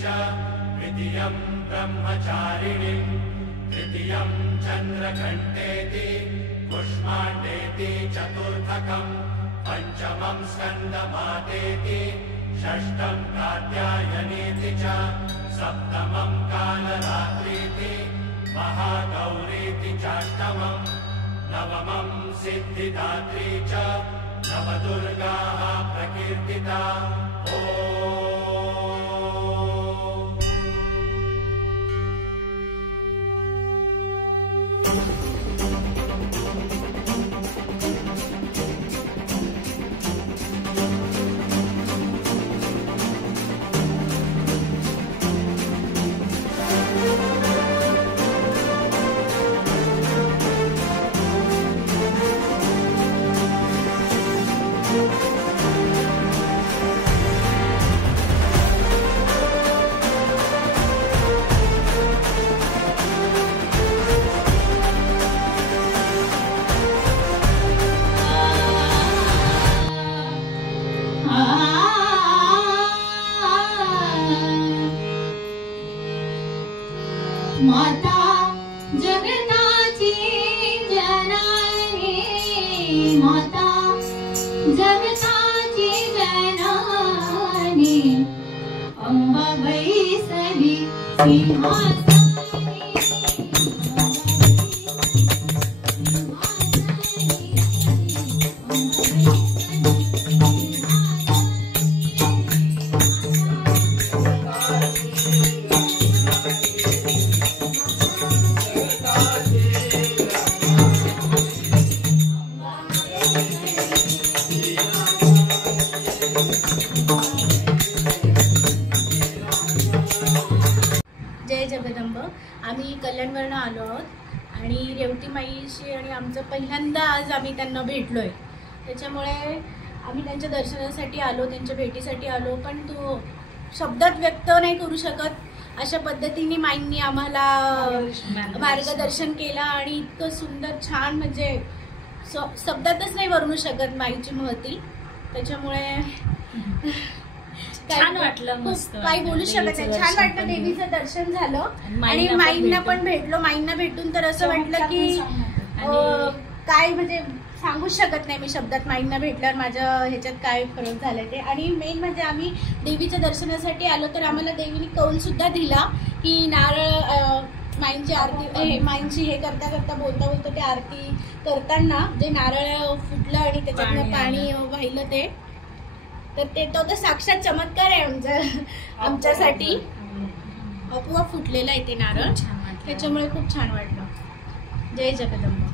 च द्वितीयं ब्रह्मचारिणीं तृतीयं चन्द्रघण्टेति कुष्माण्डेति चतुर्थकं पंचमं स्कन्दमातेति षष्ठं कात्यायनीति च सप्तमं कालरात्रीति महागौरीति चाष्टमं नवमं सिद्धिदात्री च नवदुर्गाः प्रकीर्तिता। माता जगताची जननी, माता जगताची जननी, अंबाबाई सरी सिंहासनी। जय जगदंब। आम्ही कल्याणवरून आलो आहोत आणि रेवती माईशी आणि आमचं पहिल्यांदा आज आम्ही त्यांना भेटलोय, त्याच्यामुळे आम्ही त्यांच्या दर्शनासाठी आलो, त्यांच्या भेटीसाठी आलो, पण तो शब्दात व्यक्त नाही करू शकत अशा पद्धतीने माईंनी आम्हाला मार्गदर्शन केलं आणि इतकं सुंदर छान, म्हणजे शब्दातच नाही वर्णू शकत माईची महती। त्याच्यामुळे छान वाटलं, मस्त काही बोलू शकत नाही, छान वाटलं। देवीचं दर्शन झालं आणि माईंना पण भेटलो। माईंना भेटून तर असं वाटलं की काय म्हणजे सांगूच शकत नाही मी शब्दात। माईंना भेटल्यावर माझ्या ह्याच्यात काय फरक झालाय ते। आणि मेन म्हणजे आम्ही देवीच्या दर्शनासाठी आलो तर आम्हाला देवीने कौल सुद्धा दिला की नारळ माईंची आरती, माईंची हे करता करता बोलता बोलता ते आरती करताना जे नारळ फुटलं आणि त्याच्यातनं पाणी वाहिलं ते, तर ते तो साक्षात चमत्कार आहे आमच्यासाठी। आपोआप फुटलेलं आहे ते नारळ, त्याच्यामुळे खूप छान वाटलं। जय जगदंब।